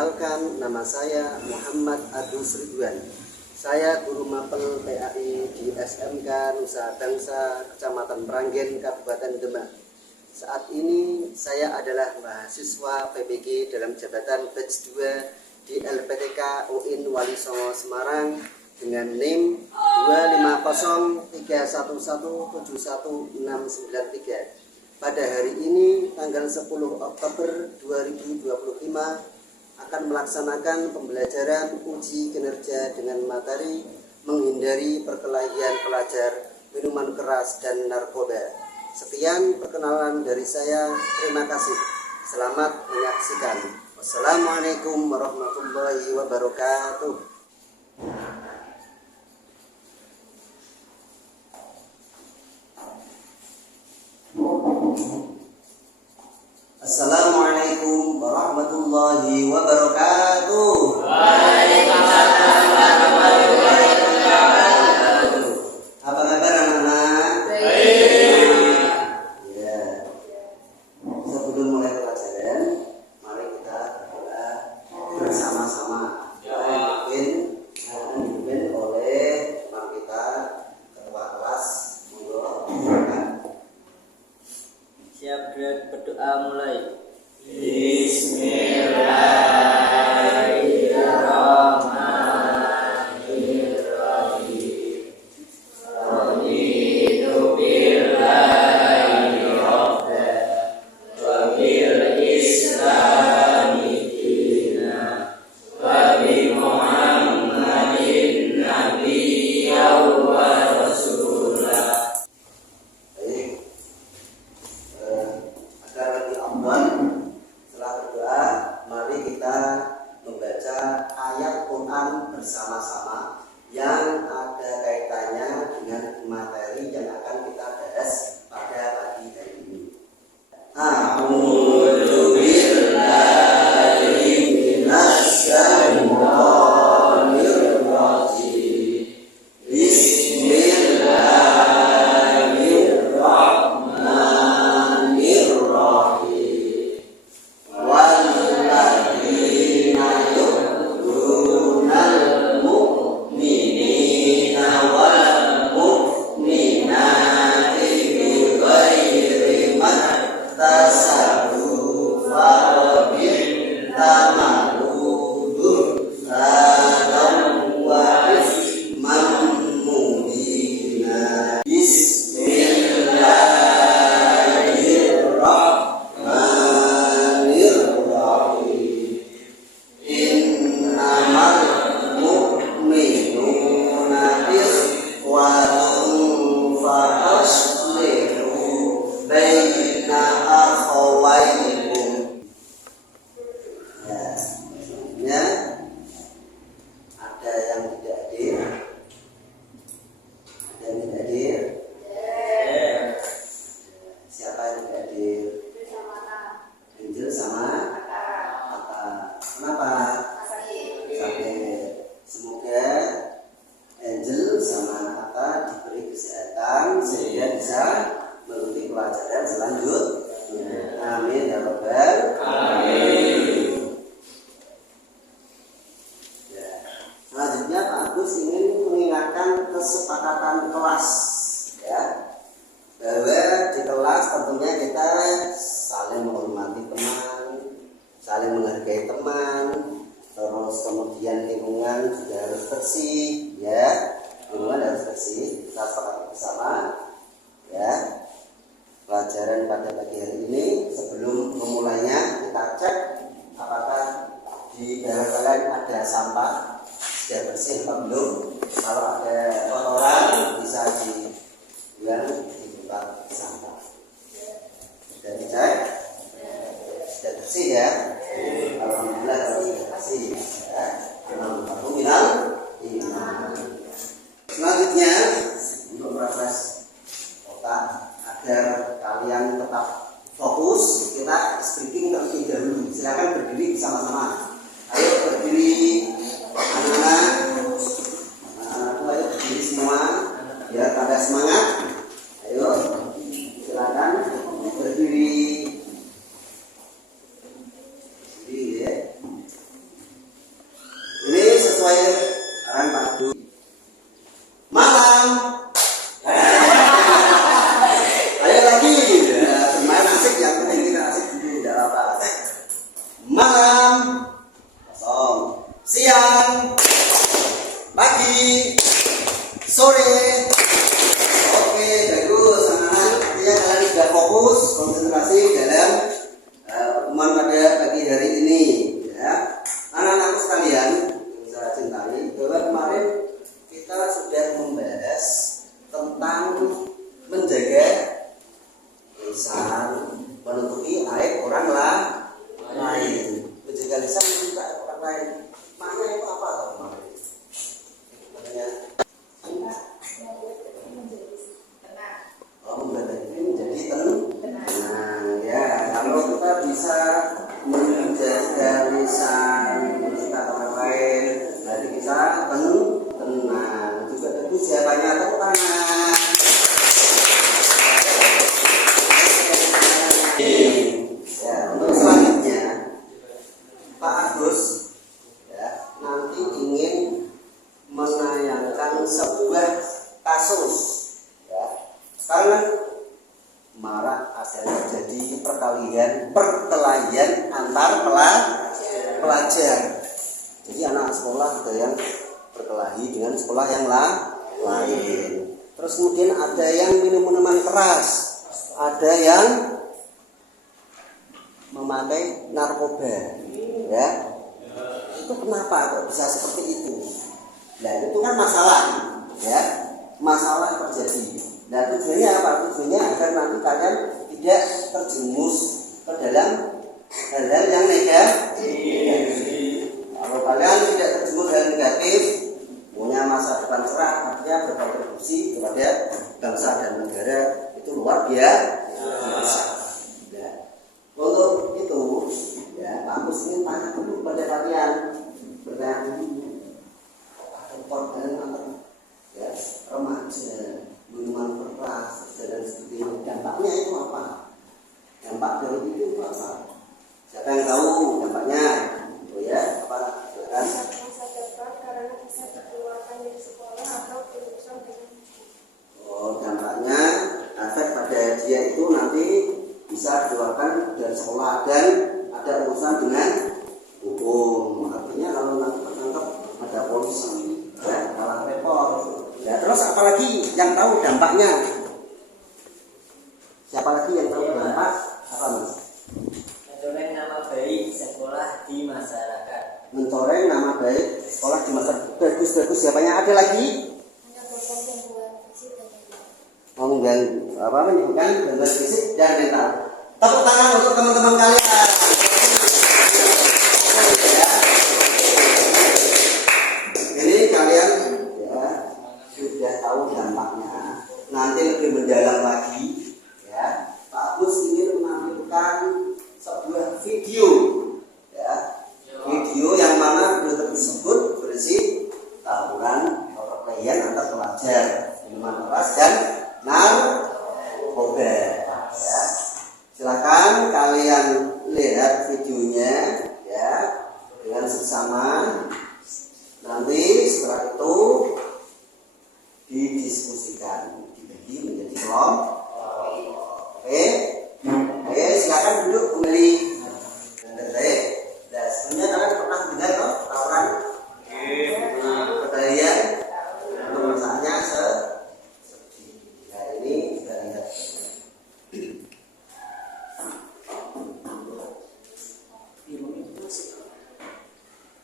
Perkenalkan, nama saya Muhammad Agus Ridwan. Saya guru mapel PAI di SMK Nusa Bangsa, Kecamatan Meranggen, Kabupaten Demak. Saat ini saya adalah mahasiswa PPG dalam jabatan batch 2 di LPTK UIN Wali Songo Semarang dengan NIM 25031171693. Pada hari ini, tanggal 10 Oktober 2025, akan melaksanakan pembelajaran uji kinerja dengan materi menghindari perkelahian pelajar, minuman keras, dan narkoba. Sekian perkenalan dari saya. Terima kasih. Selamat menyaksikan. Wassalamualaikum warahmatullahi wabarakatuh. Assalamualaikum warahmatullahi wabarakatuh. Waalaikumsalam warahmatullahi wabarakatuh. Apa kabar anak-anak? Baik. Ya. Sebelum mulai pelajaran, mari kita berdoa bersama-sama. Dipimpin oleh teman kita, ketua kelas. Monggo. Siap, berdoa mulai. Bersama-sama yang ada kaitannya dengan materi yang akan kita bahas pada pagi hari ini. A'udzu billahi minasy syaithanir rajim. Bismillahirrahmanirrahim. Walladzina sehingga bisa mengikuti pelajaran selanjutnya. Amin ya rabbal alamin. Ya. Selanjutnya Pak Agus ingin mengingatkan kesepakatan kelas, ya, bahwa di kelas tentunya kita saling menghormati teman, saling menghargai teman, terus kemudian lingkungan juga harus bersih, ya. Lingkungan harus bersih, kita sepakat bersama, ya. Pelajaran pada pagi hari ini, sebelum memulainya kita cek apakah di daerah kalian ada sampah, sudah bersih atau belum. Kalau ada kotoran bisa dibuang di tempat sampah. Sudah dicek, sudah bersih, ya. Alhamdulillah kalau sudah bersih, ya. Alhamdulillah. Selanjutnya untuk proses otak agar kalian tetap fokus, kita speaking terlebih dahulu. Silakan berdiri bersama-sama. Ayo berdiri anak-anak, ayo berdiri semua biar pada semangat. Ayo silakan berdiri. sesuai arahan Pak Guru. Malam. Ayo lagi. Ya, bermain asik, yang penting kita asik dulu, tidak apa. Malam. Kosong. Siang. Pagi. Sore. Oke, bagus anak-anak. Artinya kalian sudah fokus, konsentrasi dalam pertemuan pada pagi hari ini. Ya, anak-anakku sekalian yang saya cintai, bahwa kemarin kita sudah membahas tentang menjaga lisan, menutupi aib orang lain. Menjaga lisan menutupi aib orang lain. Maknanya itu apa kemarin? Maknanya menjadi tenang. Ya, kalau kita bisa menjaga lisan kita orang lain, jadi kita tenang. Juga tentu siapanya tepuk tangan. Ya, untuk selanjutnya Pak Agus ya, nanti ingin menayangkan sebuah kasus. Ya, sekarang marak ada terjadi perkelahian antar pelajar. Jadi anak sekolah ada yang berkelahi dengan sekolah yang lain. Terus kemudian ada yang minum minuman keras, ada yang memakai narkoba. Ya, itu kenapa kok bisa seperti itu? Nah, itu kan masalah, ya, masalah terjadi. Nah, tujuannya apa? Tujuannya agar nanti kalian tidak terjerumus ke dalam hal-hal yang negatif. Kalau kalian tidak terjerumus hal negatif, punya masa depan cerah, artinya berkontribusi kepada bangsa dan negara, itu luar biasa. Nah, untuk itu, ya, Pak Agus ingin tanya dulu pada kalian, bertanya dulu, ada korban atau ya remaja minuman keras dan sebagainya, dampaknya itu apa? Dampak dari itu apa? Siapa yang tahu dampaknya? Oh ya, apa? Silakan. Masa depan karena bisa dikeluarkan dari sekolah atau berurusan dengan Dampaknya efek pada dia itu nanti bisa dikeluarkan dari sekolah dan ada urusan dengan hukum. Artinya kalau nanti tertangkap ada polisi, ya, kalah repot. Ya, terus apalagi yang tahu dampaknya? Siapa lagi yang tahu dampak? Apa, Mas? Mencoreng nama baik sekolah di masyarakat. Mencoreng nama baik sekolah di masyarakat. Bagus. Siapanya ada lagi? hanya berkaitan dengan fisik dan mental. Menyebutkan gangguan fisik dan mental. Tepuk tangan untuk teman-teman kalian. Ini kalian ya sudah tahu dampaknya. Nanti lebih mendalam lagi, ya. Pak Agus ingin menampilkan sebuah video, ya. Video yang mana video tersebut berisi tawuran atau perkelahian antar pelajar, minuman keras dan narkoba. Ya. Silakan kalian lihat videonya, ya, dengan seksama. Nanti setelah itu didiskusikan, dibagi menjadi kelompok. Oke, silakan duduk kembali. Baik. Nah, sebelumnya kalian pernah dengar toh tawuran? Perkelahian untuk masaknya seperti. Nah, ini kita lihat.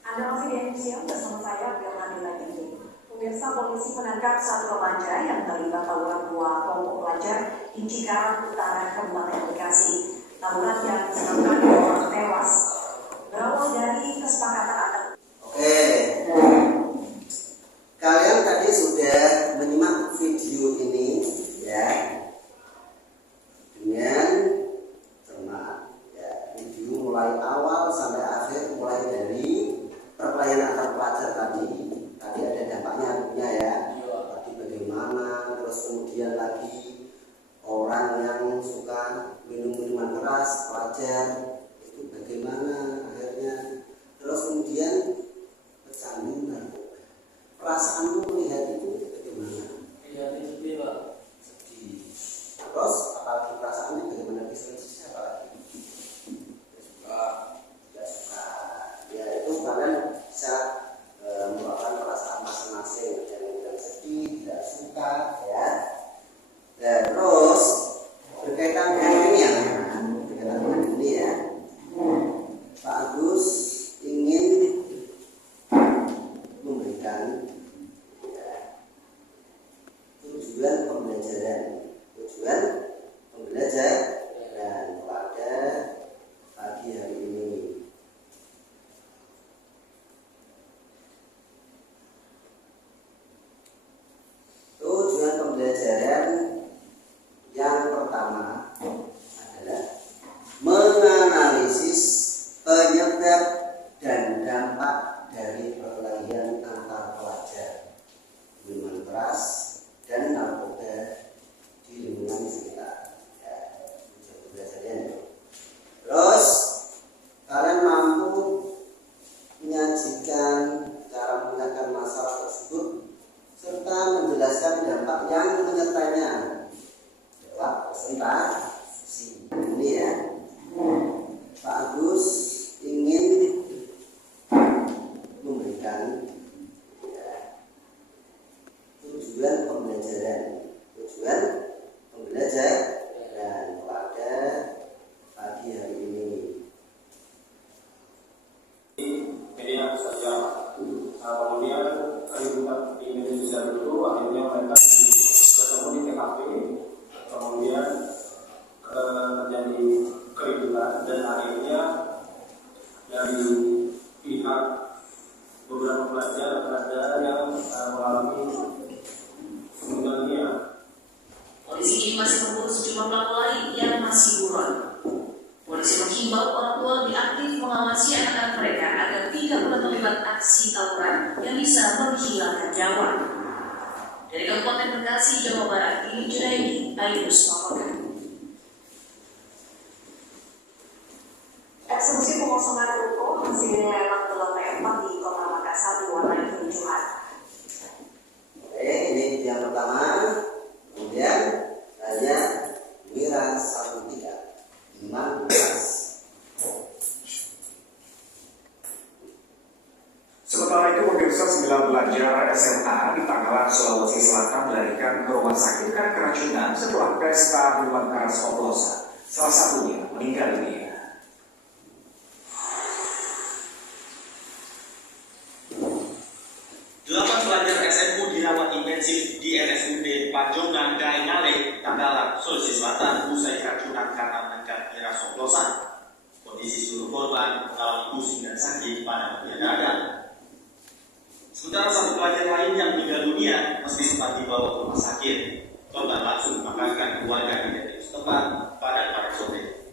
Anda masih di Indonesia bersama saya Firmanila Ginting. Pemirsa, polisi menangkap satu remaja yang terlibat tawuran dua kelompok pelajar di Cikarang Utara, Kabupaten Bekasi. Tawuran yang disebabkan dua orang tewas berawal dari kesepakatan antar. Oke. Kalian tadi sudah menyimak video ini, ya, dengan cermat. Ya, video mulai awal sampai akhir, mulai dari perkelahian antar pelajar tadi ada dampaknya tentunya, ya. Tadi bagaimana, terus kemudian lagi orang yang suka minum minuman keras, pelajar itu bagaimana akhirnya, terus kemudian pecandu narkoba. bisa menghilangkan nyawa. Dari Kabupaten Bekasi, Jawa Barat, ini Junaidi Ainus melaporkan. Eksekusi pengosongan ruko hasilnya memang telah terempat di Kota Makassar diwarnai kericuhan. Oke, ini yang pertama. Kemudian hanya miras 13 15. Sementara itu, pemirsa 9 pelajar SMA di Tangerang, Sulawesi Selatan melarikan ke rumah sakit karena keracunan setelah pesta minuman keras oplosan. Salah satunya meninggal dunia. 8 pelajar SMU dirawat intensif di RSUD Pajongan Kainale, Tangerang, Sulawesi Selatan usai keracunan karena menekan miras oplosan. Kondisi seluruh korban mengalami pusing dan sakit pada bagian dada. Sementara satu pelajar lain yang meninggal dunia meski sempat dibawa ke rumah sakit. Korban langsung dimakamkan keluarga di desa setempat pada hari sore.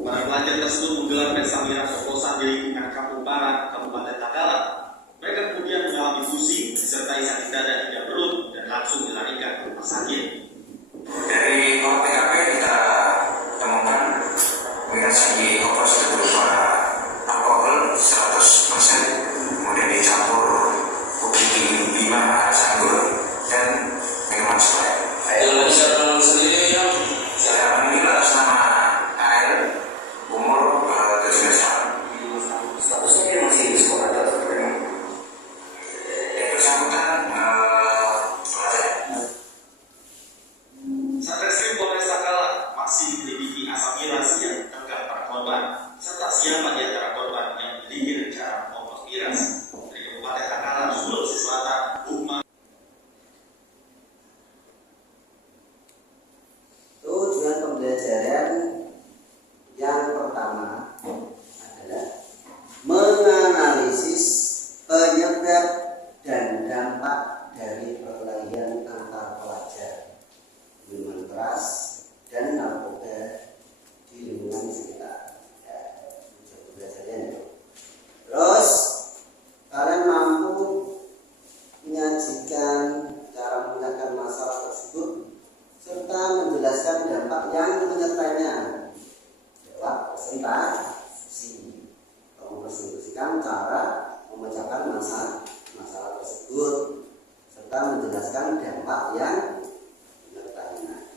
Para pelajar tersebut menggelar pesta miras oplosan di lingkungan Kampung Barat, Kabupaten Tangerang. Mereka kemudian mengalami pusing disertai sakit dada hingga perut dan langsung dilarikan ke rumah sakit. Dari olah TKP kita temukan miras yang dioplos itu berupa alkohol 100%, kemudian dicampur putih 5 anggur dan minuman selai. Itu bisa sendiri yang saya meninggal atas nama AL, umur 17 tahun. Statusnya masih di sekolah atau bagaimana? Yang bersangkutan pelajar. Satreskrim Polres Tangerang masih menyelidiki asal miras yang ditangkap para korban serta siapa di antara korban yang memiliki rencana mengoplos miras. Dari Kabupaten Tangerang, Sulawesi Selatan, Bukma. Tujuan pembelajaran yang pertama adalah menganalisis penyebab dan dampak dari perkelahian antar pelajar, minuman keras dan narkoba di lingkungan sekitar. Ya, tujuan pembelajarannya itu. Terus kalian mampu menyajikan cara menyelesaikan masalah tersebut serta menjelaskan dampak yang menyertainya lewat presentasi. Mempresentasikan cara memecahkan masalah tersebut serta menjelaskan dampak yang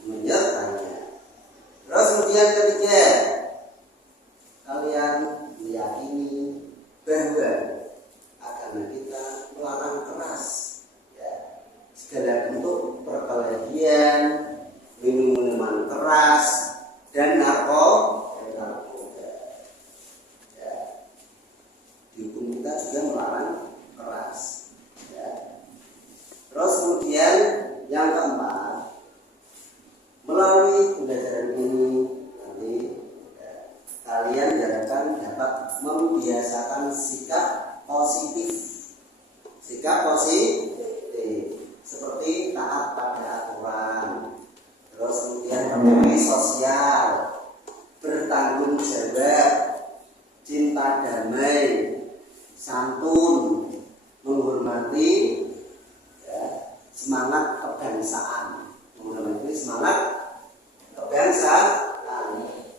menyertainya. Terus kemudian ketiga, kalian meyakini bahwa agama kita melarang keras, ya, segala bentuk perkelahian, minuman keras dan narkoba. Ya. Di hukum kita juga melarang keras. Ya. Terus kemudian yang keempat, melalui pembelajaran ini nanti ya, kalian diharapkan dapat membiasakan sikap positif seperti taat pada aturan, terus kemudian memiliki sosial, bertanggung jawab, cinta damai, santun, menghormati, ya, semangat kebangsaan,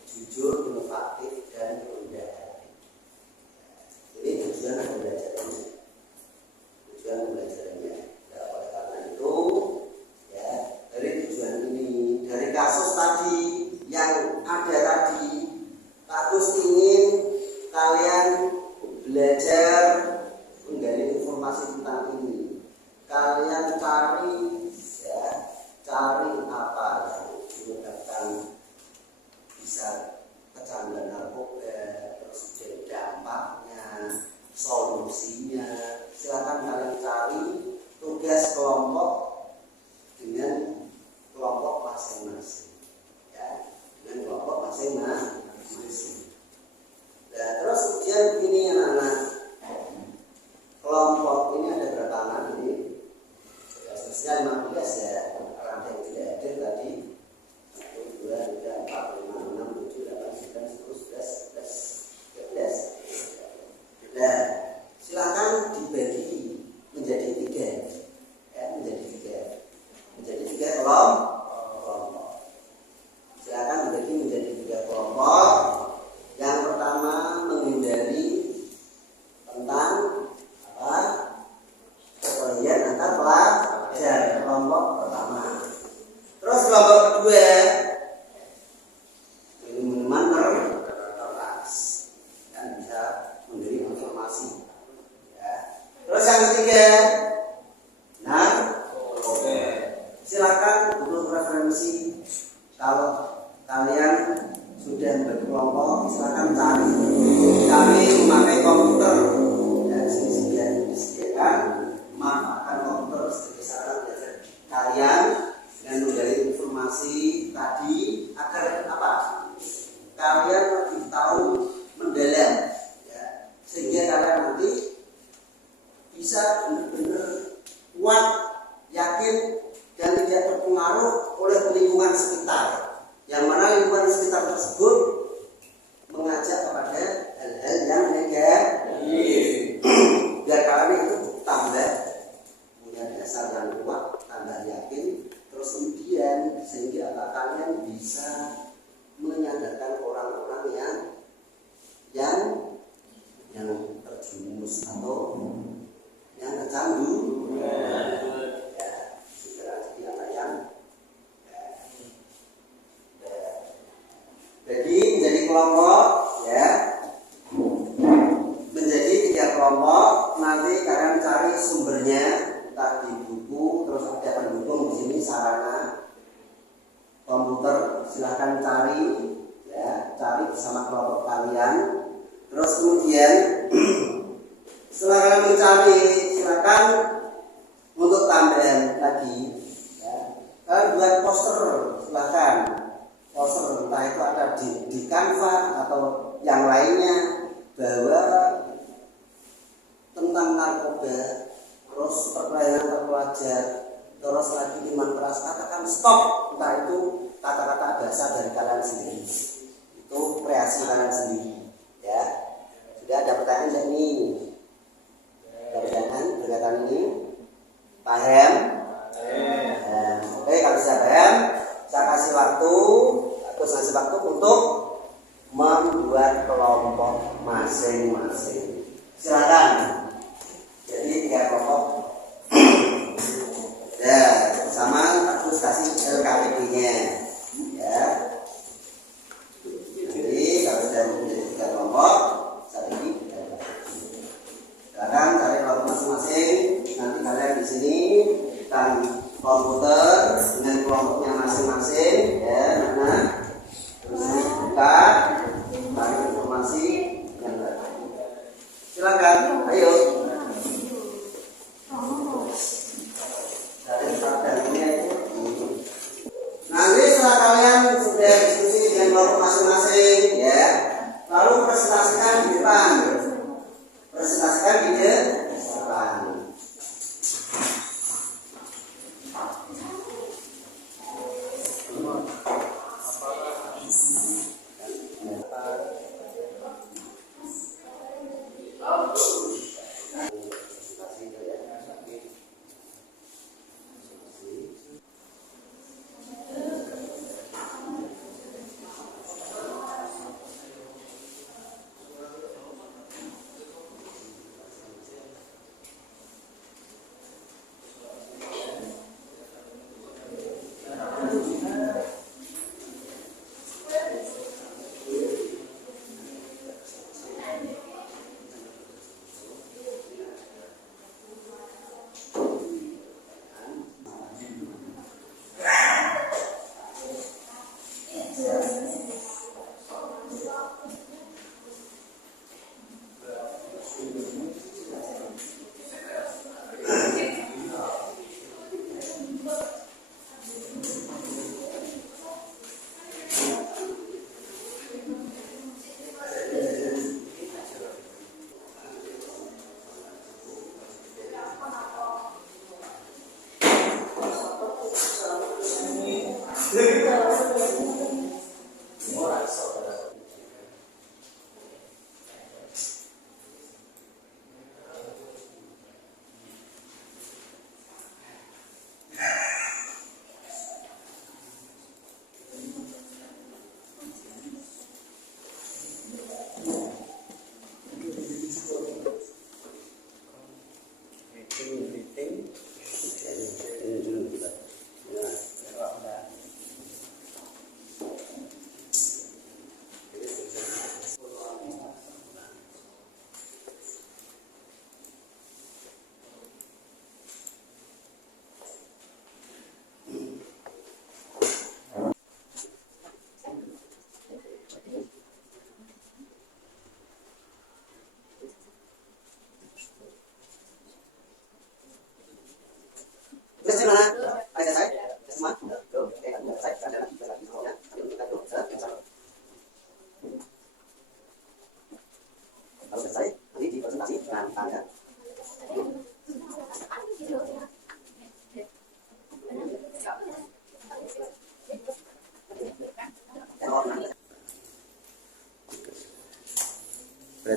jujur, inovatif dan rendah hati. Ini tujuan pembelajarannya. Nah, oleh karena itu, ya, dari tujuan ini, dari kasus tadi yang ada tadi, Katus ingin kalian belajar menggali informasi tentang ini. Kalian cari apa yang menyebabkan bisa kecanduan narkoba, terus dampaknya, solusinya. Silakan kalian cari tugas kelompok dengan kelompok masing-masing, ya, dengan kelompok masing-masing. Nah, terus kemudian begini anak-anak, kelompok ini ada berapa anak ini? Sebenarnya 15 ya, orang yang tidak hadir tadi 1, 2, 3, 4, 5, 6, 7, 8, 9, 10, 11, 12, 13. Nah, silakan dibagi benar-benar kuat, yakin, dan tidak terpengaruh oleh lingkungan sekitar. Yang mana lingkungan sekitar tersebut mengajak kepada hal-hal yang negatif. Biar kalian itu tambah punya dasar yang kuat, tambah yakin, terus kemudian sehingga kalian bisa menyadarkan orang-orang yang terjumus atau yang tercandu. Ya, segera jadi anak yang jadi menjadi kelompok, ya, menjadi 3 kelompok. Nanti kalian cari sumbernya, entah di buku, terus ada pendukung di sini sarana komputer, silahkan cari, ya, cari bersama kelompok kalian. Terus kemudian setelah kalian mencari, silakan untuk tambahan lagi, ya, kalian buat poster, silahkan poster, entah itu ada di Canva atau yang lainnya, bahwa tentang narkoba, terus perkelahian antar pelajar, terus lagi minuman keras, katakan stop. Entah itu kata-kata dasar dari kalian sendiri, itu kreasi kalian sendiri, ya. Sudah ada pertanyaan enggak nih? Ada pertanyaan berkaitan ini? Paham? Oke, kalau sudah paham, saya kasih waktu, untuk membuat kelompok masing-masing. Silakan. Jadi 3 kelompok. Ya, sama harus kasih LKPP-nya. Ya. Jadi kalau sudah menjadi 3 kelompok, saat ini silakan cari kelompok masing-masing. Nanti kalian di sini dan komputer dengan kelompoknya masing-masing, ya, mana terus buka, cari informasi yang ada. Silakan, ayo. Dari prakteknya itu. Nanti setelah kalian sudah diskusi dengan kelompok masing-masing, ya, lalu presentasikan di depan. Presentasikan di depan.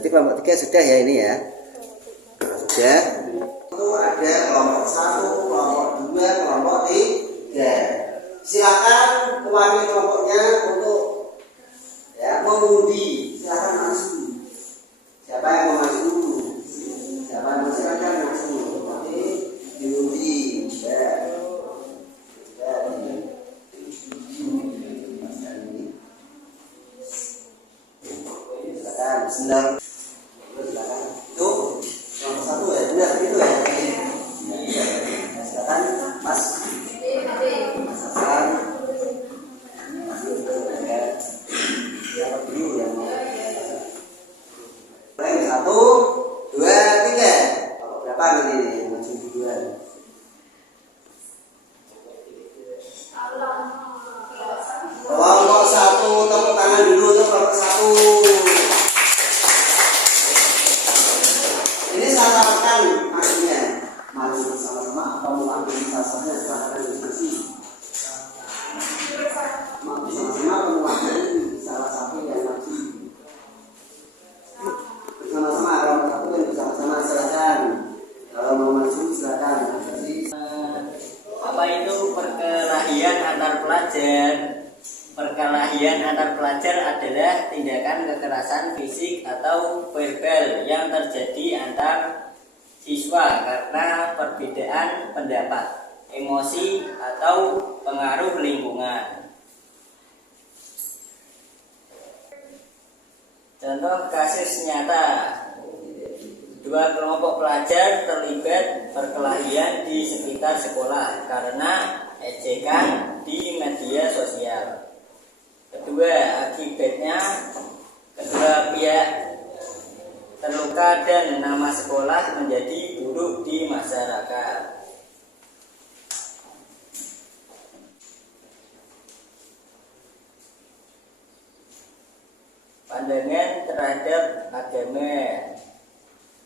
Berarti kelompok 3 sudah ya ini ya. Sudah. Itu ada kelompok 1, kelompok 2, kelompok 3. Silakan mewakili kelompoknya untuk ya mengundi. Silakan maju. Siapa yang mau maju? Siapa yang mau silakan maju. Oke, diundi. Ya. Silakan. Silakan. Itu nomor 1 ya, benar itu ya. Silakan, Mas. Silakan. Siapa dulu yang mau? 1, 2, 3. Berapa nanti nih maju duluan? Kelompok 1, tepuk tangan dulu untuk kelompok 1. Ini sasaran maksudnya maju bersama-sama atau mewakili sasarannya sasaran diskusi. Maju bersama-sama atau mewakili salah satu yang maju. Bersama-sama kelompok 1 yang bersama-sama silakan. Kalau mau maju silakan. Apa itu perkelahian antar pelajar? Perkelahian antar pelajar adalah tindakan kekerasan fisik atau verbal yang terjadi antar siswa karena perbedaan pendapat, emosi, atau pengaruh lingkungan. Contoh kasus nyata, 2 kelompok pelajar terlibat perkelahian di sekitar sekolah karena ejekan di media sosial. Kedua, akibatnya kedua pihak terluka dan nama sekolah menjadi buruk di masyarakat. Pandangan terhadap agama.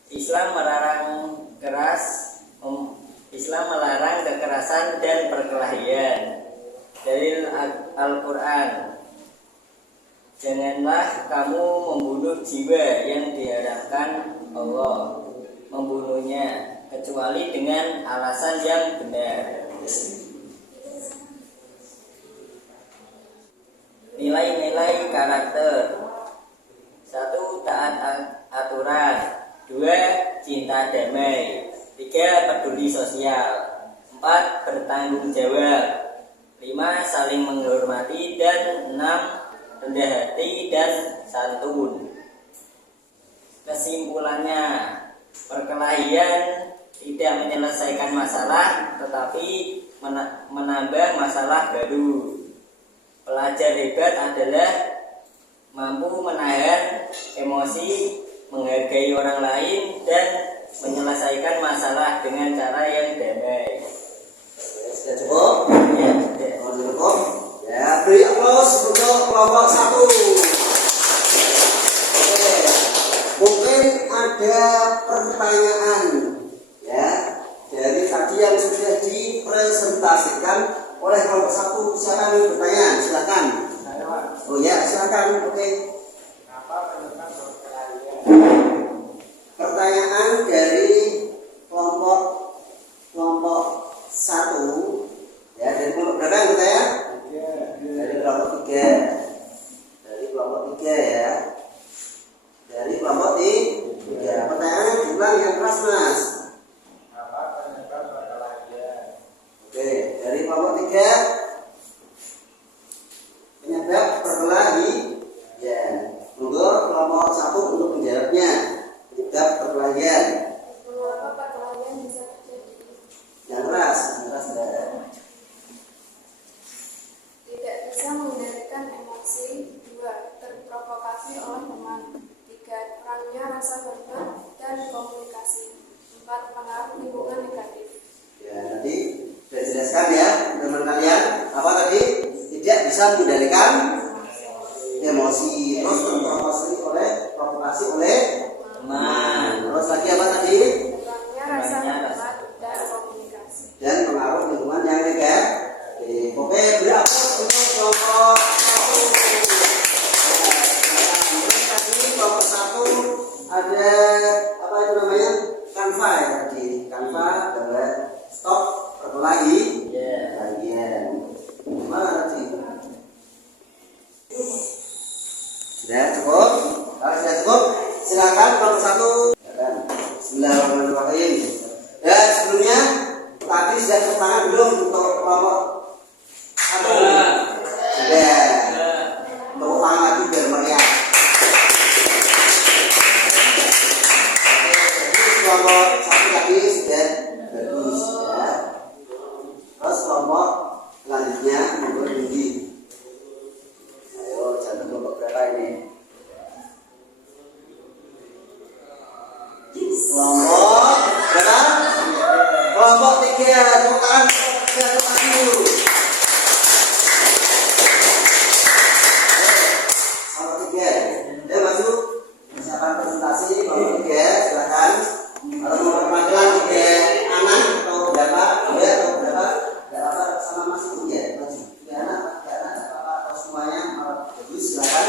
Islam melarang kekerasan dan perkelahian. Dalil Al-Quran. Janganlah kamu membunuh jiwa yang diharamkan Allah membunuhnya kecuali dengan alasan yang benar. Nilai-nilai karakter. 1. Taat aturan. 2. Cinta damai. 3. Peduli sosial. 4. Bertanggung jawab. 5. Saling menghormati. Dan 6. Rendah hati dan santun. Kesimpulannya, perkelahian tidak menyelesaikan masalah tetapi menambah masalah baru. Pelajar hebat adalah mampu menahan emosi, menghargai orang lain, dan menyelesaikan masalah dengan cara yang damai. Sudah cukup? Ya, sudah. Cukup? Ya, beri aplaus untuk kelompok 1. Oke, mungkin ada pertanyaan ya dari tadi yang sudah dipresentasikan oleh kelompok 1. Silakan bertanya, silakan. Oh ya, silakan. Oke. Pertanyaan dari kelompok 1 ya, dari kelompok berapa yang bertanya? Dari kelompok 3. Dari kelompok 3 ya. Dari kelompok 3. Pertanyaannya diulang yang keras, Mas. Apa penyebab perkelahian? Oke, dari kelompok 3. Penyebab perkelahian. Monggo kelompok 1 untuk menjawabnya. Penyebab perkelahian. lagi? Ya. Bagian. Gimana sih? Sudah cukup? Kalau sudah cukup, silakan nomor 1. Ya kan? Bismillahirrahmanirrahim. Dan sebelumnya tadi sudah tepuk tangan belum untuk kelompok 1? Sudah. Tepuk tangan lagi biar meriah. Kelompok 1 tadi sudah bagus ya. Terus kelompok selanjutnya nomor tinggi. Ayo jangan kelompok berapa ini? Kelompok berapa? Kelompok 3. Tepuk tangan kelompok 3 dulu. Kelompok 3. Ya masuk. Persiapan presentasi kelompok 3. Silakan. Kalau mau perwakilan 3 anak atau berapa? Ya atau berapa? Tidak apa sama masih 3. Masih 3 anak, 3 anak, tidak apa atau semuanya bagus. Silakan.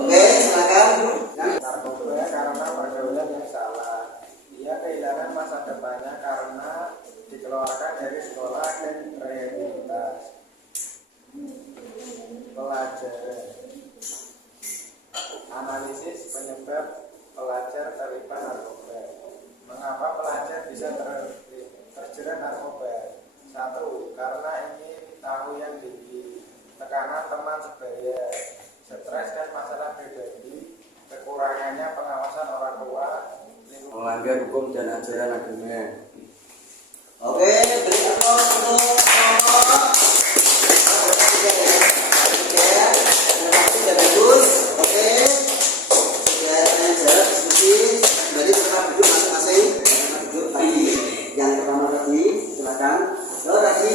Oke, silakan. Narkoba karena pergaulan yang salah. Ia kehilangan masa depannya karena dikeluarkan dari sekolah dan rehabilitas. Pelajaran. Analisis penyebab pelajar terlibat narkoba. Mengapa pelajar bisa terjerat narkoba? 1. Karena ingin tahu yang tinggi, tekanan teman sebaya, stres dan masalah pribadi, kekurangannya pengawasan orang tua, Melanggar hukum dan ajaran agama. Oke, beri aplaus untuk kelompok. Sudah bagus. Oke, sudah lanjut diskusi. Berarti tetap duduk masing-masing. Tetap duduk tadi. Yang pertama tadi, silakan. Lo tadi.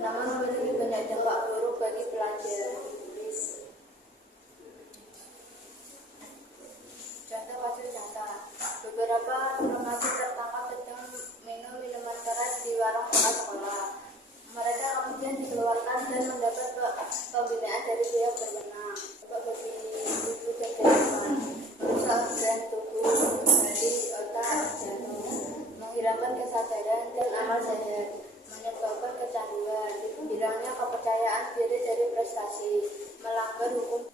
Namun memiliki banyak dampak buruk bagi pelajar. Contoh kasus nyata, beberapa remaja tertangkap sedang minum minuman keras di warung dekat sekolah. Mereka kemudian dikeluarkan dan mendapat pembinaan dari pihak berwenang. Bagi tubuh dan kehidupan, merusak organ tubuh, hati, otak, jantung, menghilangkan kesadaran dan akal sehat, menyebabkan kecanduan, hilangnya kepercayaan diri dari prestasi, melanggar hukum.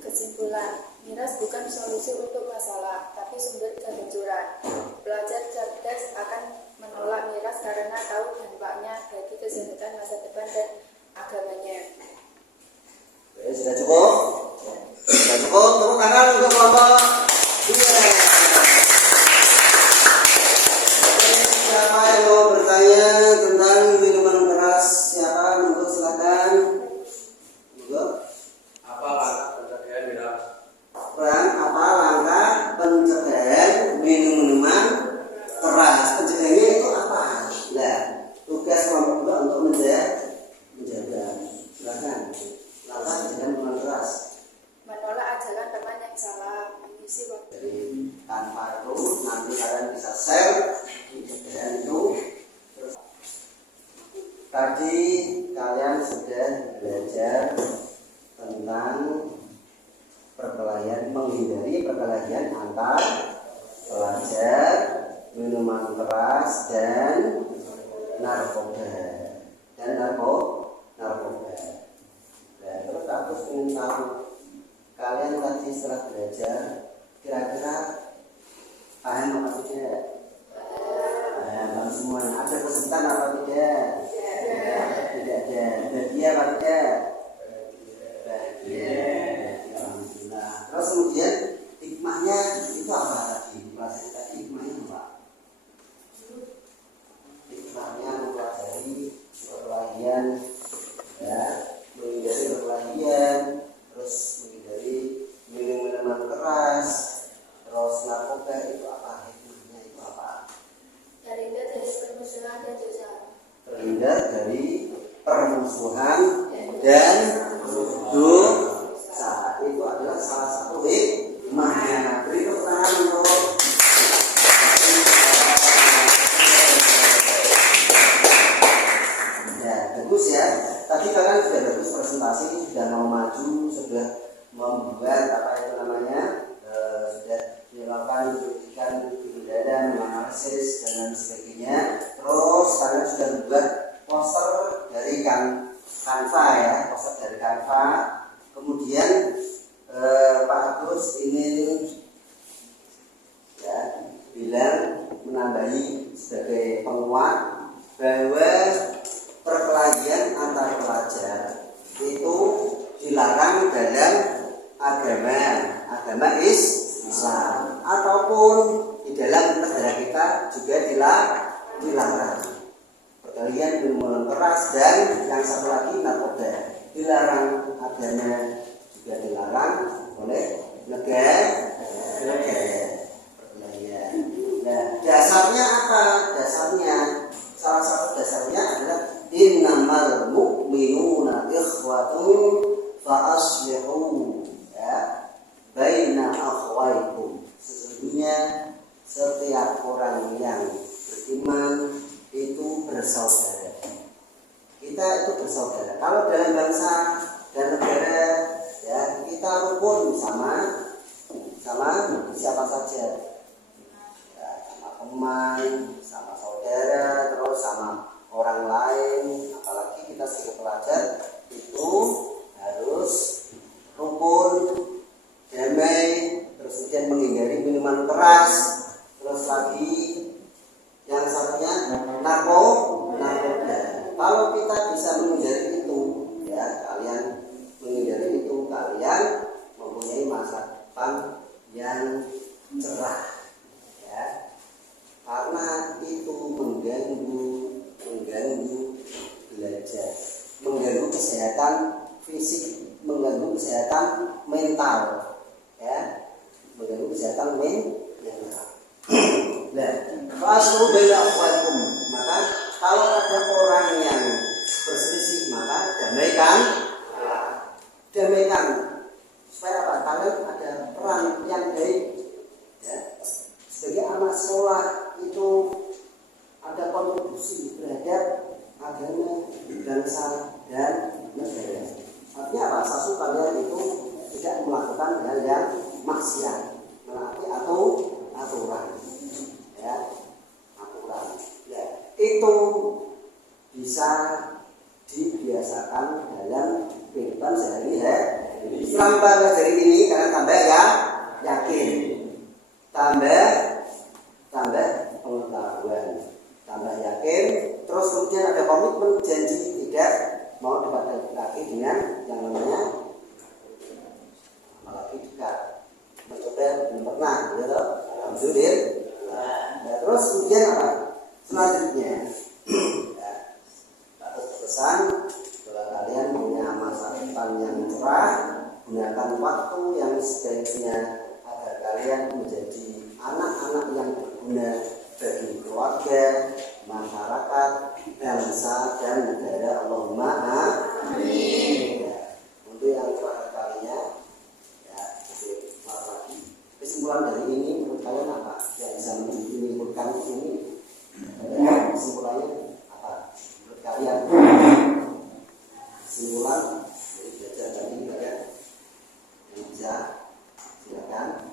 Kesimpulan, miras bukan solusi untuk masalah, tapi sumber kehancuran. Pelajar cerdas akan menolak miras karena tahu dampaknya bagi kesehatan, masa depan, dan agamanya. Oke, sudah cukup? Sudah cukup? Tepuk tangan untuk kelompok 2. Siapa yang mau bertanya tentang minuman keras? Siapa? Monggo silakan. Monggo. apa langkah pencegahan miras? Peran apa langkah pencegahan minuman keras? Pencegahannya itu apa? Nah, tugas kelompok 2 untuk menjaga. Silakan. Langkah pencegahan minuman keras. Menolak ajaran teman yang salah, mengisi waktu. Jadi tanpa itu nanti kalian bisa share dan itu. Tadi kalian sudah belajar tentang perkelahian, menghindari perkelahian antar pelajar, minuman keras dan narkoba. Dan terus aku ingin tahu kalian tadi setelah belajar kira-kira paham apa tidak? Paham semuanya. Ada kesulitan apa tidak? Tidak ada. Bahagia apa tidak? Bahagia. Alhamdulillah. Terus kemudian hikmahnya itu apa tadi? Pelajaran tadi hikmahnya apa? Hikmahnya mempelajari perkelahian, ya, menghindari perkelahian, terus menghindari minuman keras, terus narkoba itu apa? Hikmahnya itu apa? Terhindar dari permusuhan dan dosa. Terhindar dari permusuhan dan dosa. sudah membuat apa itu namanya, sudah dilakukan pendidikan dan menganalisis dan lain sebagainya. Terus kalian sudah membuat poster dari Canva ya, poster dari Canva. Kemudian Pak Agus ingin ya bilang menambahi sebagai penguat bahwa perkelahian antar pelajar itu dilarang dalam agama Islam, ataupun di dalam negara kita juga dilarang. Perkelahian minuman keras dan yang satu lagi narkoba dilarang, agama juga dilarang oleh negara. Perkelahian. Nah, dasarnya apa? Salah satu dasarnya adalah innamal mu'minuna ikhwatun fa aslihu ya baina akhwaikum. Sesungguhnya setiap orang yang beriman itu bersaudara. Kita itu bersaudara. Kalau dalam bangsa dan negara ya kita rukun sama siapa saja. Ya, sama teman, sama saudara, terus sama orang lain, apalagi kita sebagai pelajar itu harus rukun, damai, terus kemudian menghindari minuman keras, terus lagi yang satunya narkoba. Kalau kita bisa menghindari itu, ya kalian menghindari itu, kalian mempunyai masa depan yang cerah, ya. Karena itu mengganggu belajar, mengganggu kesehatan fisik, mengganggu kesehatan mental, ya, mengganggu kesehatan mental. Nah, faslu baina akhwaikum, maka kalau ada orang yang berselisih maka damaikan supaya apa? Kalian ada peran yang baik, ya. Sebagai anak sekolah itu ada kontribusi terhadap agama, bangsa dan negara. Artinya apa? Satu, kalian itu tidak melakukan hal yang maksiat, menaati aturan, ya, aturan. Ya, itu bisa dibiasakan dalam kehidupan sehari-hari. Tambah dari ini karena tambah ya yakin, tambah pengetahuan, tambah yakin, terus kemudian ada komitmen janji tidak mau dekat lagi dengan yang namanya apalagi dekat, mencoba belum pernah, gitu. Alhamdulillah. Nah, terus kemudian apa? Selanjutnya, ya, pesan bahwa kalian punya masa depan yang cerah, gunakan waktu yang sebaiknya agar kalian menjadi anak-anak yang berguna bagi keluarga, masyarakat, bangsa dan negara. Allahumma amin. Ya, untuk yang terakhir kalinya, ya, lagi kesimpulan dari ini menurut kalian apa? Yang bisa menyimpulkan ini, kesimpulannya apa? Menurut kalian? Kesimpulan dari belajar tadi ya, yang bisa silakan.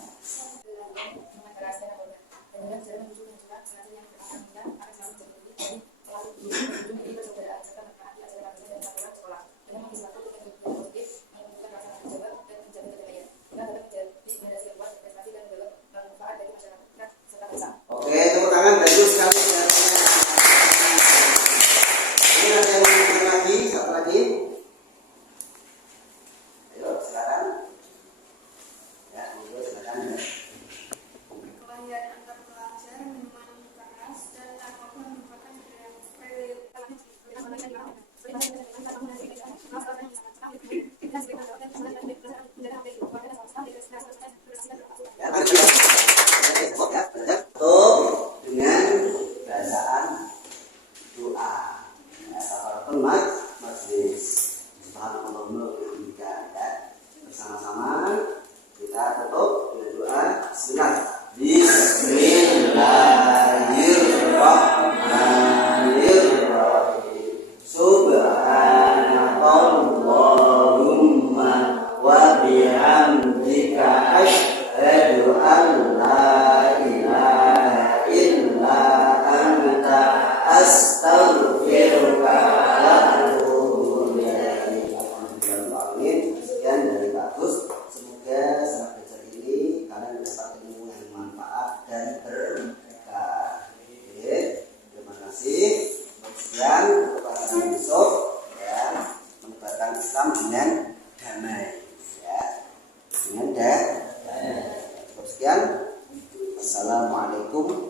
Oke, tepuk tangan bagus sekali. Ini ada yang mau lagi, satu lagi. Ayo, silakan. Ya, silakan. Perkelahian antar pelajar, minuman keras, dan narkoba merupakan budaya dengan bacaan doa, majlis bersama-sama kita tutup dengan doa. Bismillahirrahmanirrahim. Subhanakallahumma wa Sekian dari Pak Agus. Semoga setelah belajar ini kalian mendapat ilmu yang bermanfaat dan berkah. Oke, terima kasih. Sekian kepada besok ya, menyebarkan Islam dengan damai ya, dengan damai. Sekian. Assalamualaikum